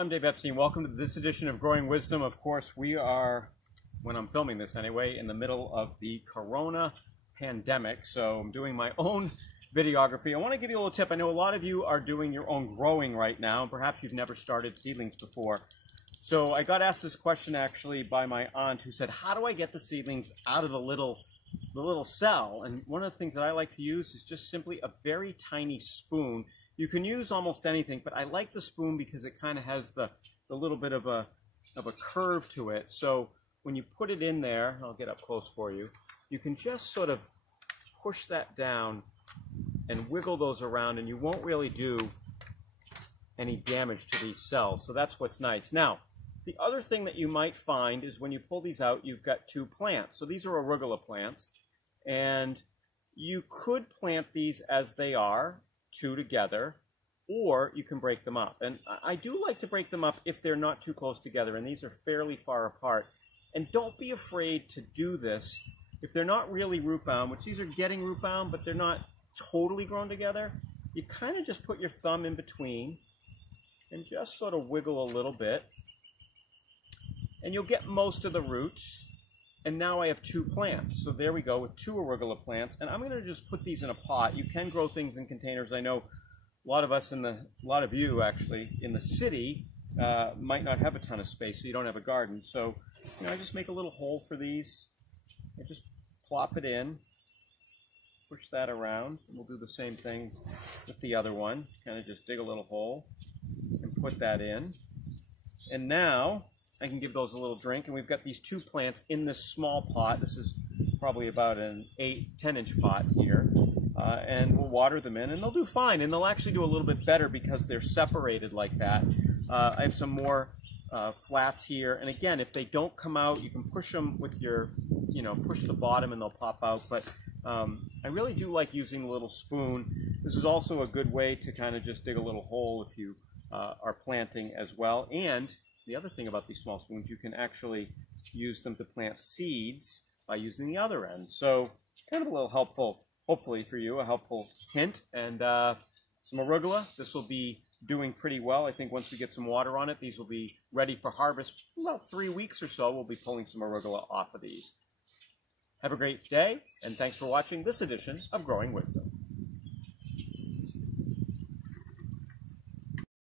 I'm Dave Epstein. Welcome to this edition of Growing Wisdom. Of course, we are, when I'm filming this anyway, in the middle of the corona pandemic. So I'm doing my own videography. I want to give you a little tip. I know a lot of you are doing your own growing right now, and perhaps you've never started seedlings before. So I got asked this question actually by my aunt, who said, how do I get the seedlings out of the little cell? And one of the things that I like to use is just simply a very tiny spoon. You can use almost anything, but I like the spoon because it kind of has the little bit of a curve to it. So when you put it in there, I'll get up close for you, you can just sort of push that down and wiggle those around, and you won't really do any damage to these cells. So that's what's nice. Now, the other thing that you might find is when you pull these out, you've got two plants. So these are arugula plants, and you could plant these as they are, two together, or you can break them up. And I do like to break them up if they're not too close together, and these are fairly far apart. And don't be afraid to do this if they're not really root bound, which these are getting root bound, but they're not totally grown together. You kind of just put your thumb in between and just sort of wiggle a little bit, and you'll get most of the roots. And now I have two plants. So there we go with two arugula plants. And I'm going to just put these in a pot. You can grow things in containers. I know a lot of you actually in the city might not have a ton of space, so you don't have a garden. So, I just make a little hole for these. I just plop it in, push that around. And we'll do the same thing with the other one. Kind of just dig a little hole and put that in. And now I can give those a little drink, and we've got these two plants in this small pot. This is probably about an 10-inch pot here, and we'll water them in, and they'll do fine, and they'll actually do a little bit better because they're separated like that. I have some more flats here, and again, if they don't come out, you can push them with your, push the bottom and they'll pop out, but I really do like using the little spoon. This is also a good way to kind of just dig a little hole if you are planting as well. And the other thing about these small spoons, you can actually use them to plant seeds by using the other end. So kind of a little helpful, hopefully for you, a helpful hint. And some arugula, this will be doing pretty well. I think once we get some water on it, these will be ready for harvest. In about 3 weeks or so, we'll be pulling some arugula off of these. Have a great day, and thanks for watching this edition of Growing Wisdom.